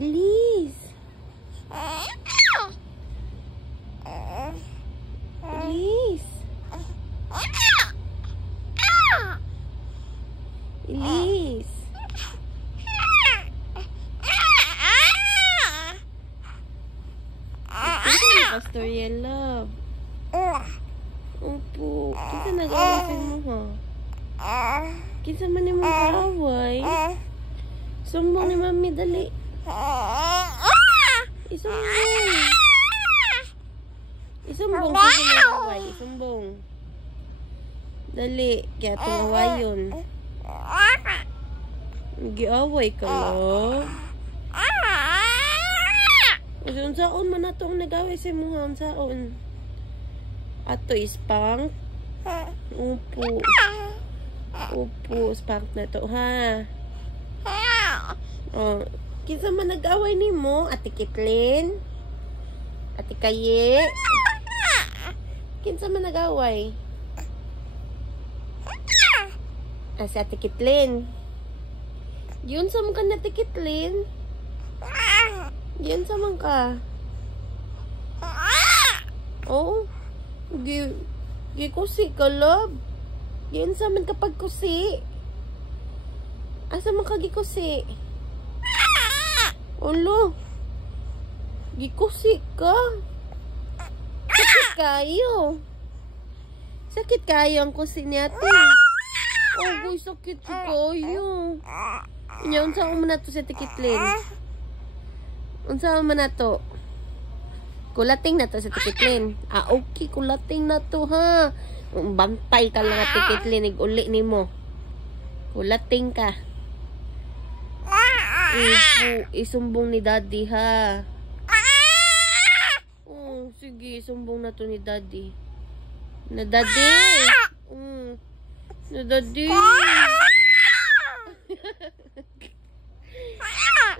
Elise. Elise. Elise. Ito na Pastorya Love. Opo. Kita nag-awasin mo ha. Kita man ni mong kaaway. Sumbong ni Mami, dali. Isumbong. Isumbong sa nag-away. Isumbong. Dali. Kaya tungawayon. Nag-away ka lang. Unsaon man na itong nag-away sa mga unsaon. Ato ispank. Opo. Opo, spank na to ha. Oh, kinsa man nag-away nimo? Ate Kitlin? Ate Kaye? Kinsa man nag-away? Si Ate Kitlin. Yun sa man ka na Ate Kitlin? Yun sa man ka? Oh, gikusi ka, love. Yun sa man kapag kusi. Asa man ka gikusi? Ulo. Gikusi ka. Sakit kayo. Sakit kayo ang kusi ni ate. Oh, boy, sakit kayo. Nya, unsa man na to sa Tikitlin? Unsa man na to? Kulating na to sa Tikitlin. Ah, okay, kulating na to ha. Bantay ka lang at Tikitlin, ig-uli nimo. Kulating ka. Isumbong ni Daddy ha. Oh, sige, isumbong na to ni Daddy. Na Daddy. Na Daddy.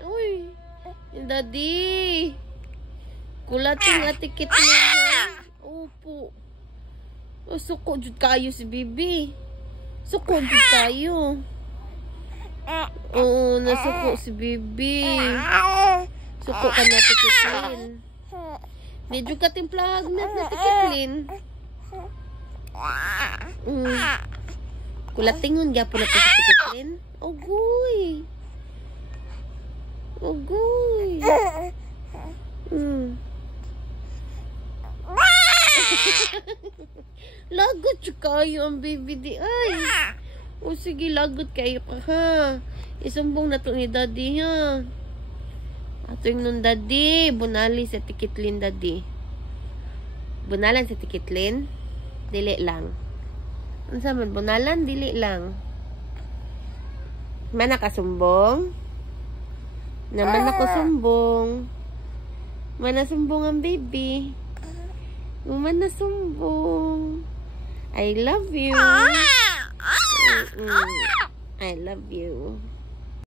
Uy, ni Daddy. Kulating ati Kitlin ha. Opo. Oh, suko jud kayo si Bibi. Suko jud kayo. Oo, nasuko si Bibi. Suko ka na Tikitlin. Medyo katimplag na Tikitlin. Kulatingon gyapon na to si Tikitlin. Ogoy. Ogoy. Lagot siya kayo ang baby di ay. O sige, lagot kayo ka ha. Isumbong na to ni Daddy ha. Ato yung nun Daddy. Bunali sa Tikitlin Daddy. Bunalan sa Tikitlin. Dili lang. Ano sa man? Bunalan, dili lang. Mana ka sumbong? Naman ako sumbong. Mana sumbong ang baby. Mana sumbong. I love you. I love you.